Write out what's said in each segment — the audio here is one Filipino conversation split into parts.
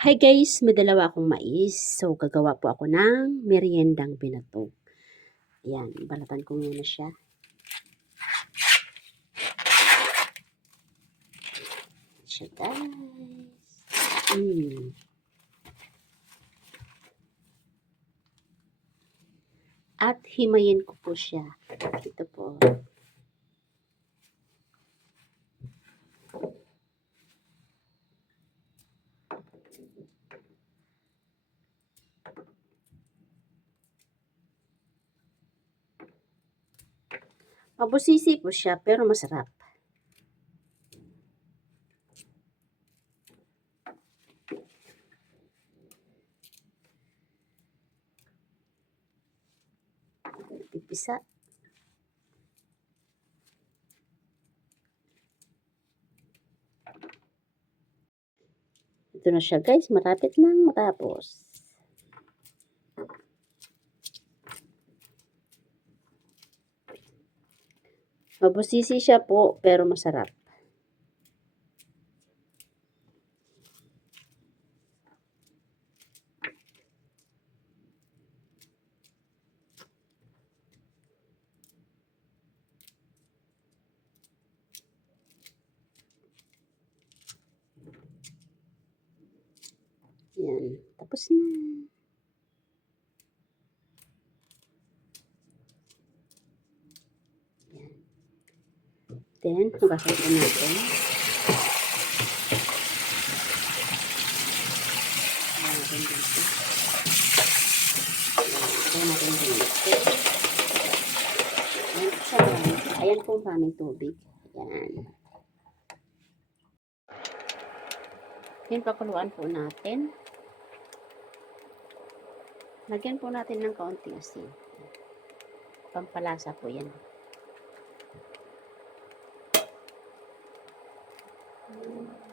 Hi guys, may dalawa akong mais. So, gagawa po ako ng meriendang binatog. Ayan, balatan ko muna siya. Siya guys. At himayin ko po siya. Ito po. Mabusisi po siya pero masarap. Pipisa. Ito na siya guys, malapit nang matapos. Mabusisi siya po pero masarap. Yan, tapos na. Yan. Then, hugasan ko natin. Ayan dito. Ayan dito. Ayan po ang aming tubig. Ayan. Yan, pakuluan po natin. Lagyan po natin ng kaunting asin. Pampalasa po yan.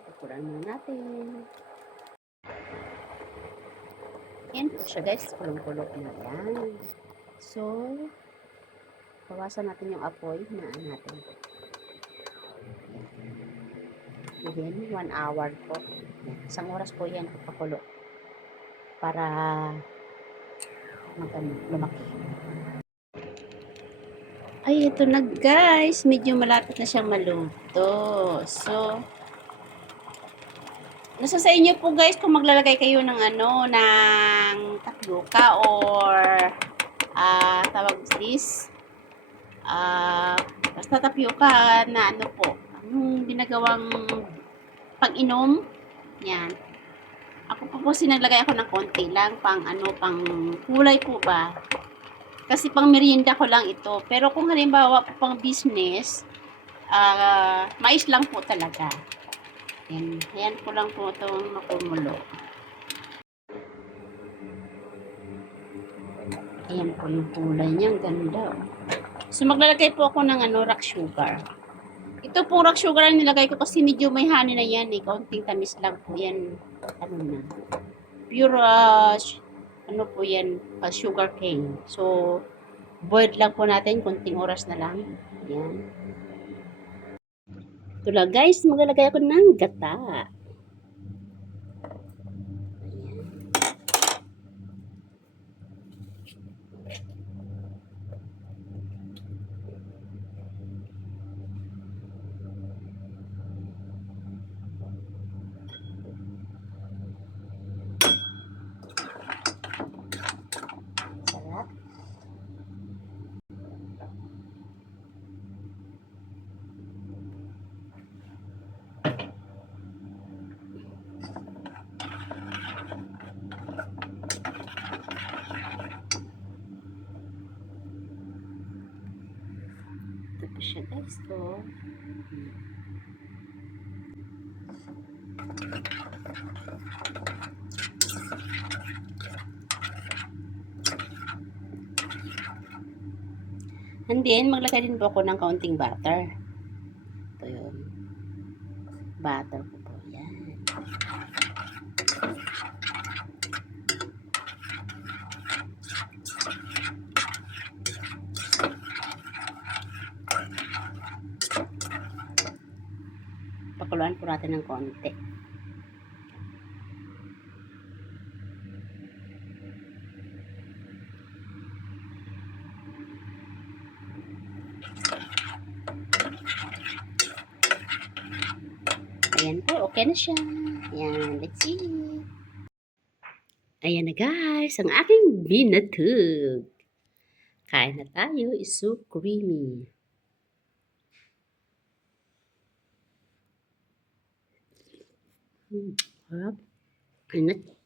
Pakuluan muna natin. Yan po siya guys. Kulong-kulo na yan. So, bawasan natin yung apoy na natin. Then, 1 hour po. Isang oras po yan papakulo. Para lumaki. Ay, ito na guys. Medyo malapit na siyang maluto. So, nasa sa inyo po guys kung maglalagay kayo ng ng tapioca or tawag this basta tapioca na po. Yung ginagawang pang-inom. Yan. Ako po sinaglagay ako ng konti lang pang pang kulay po ba. Kasi pang merienda ko lang ito. Pero kung halimbawa po pang business, mais lang po talaga. Yan. Ayan po lang po itong makumulo. Ayan po yung kulay niya. Ang ganda. So, maglalagay po ako ng rock sugar. Ito pong rock sugar ang nilagay ko kasi medyo may honey na yan eh. Kaunting tamis lang po yan. Na. Pure, po yan, sugar cane. So, boiled lang po natin, kunting oras na lang. Yan. Ito lang guys, maglalagay ako ng gata. Sarap. Tapos siya guys, oh. And then, maglagay din po ako ng kaunting butter. Ito yun. Butter po. Yan. Pakuluan po natin ng konti. Ayan po, okay na siya. Ayan, let's see. Ayan na guys, ang aking binatog. Kain na tayo, is so creamy. Harap. Init.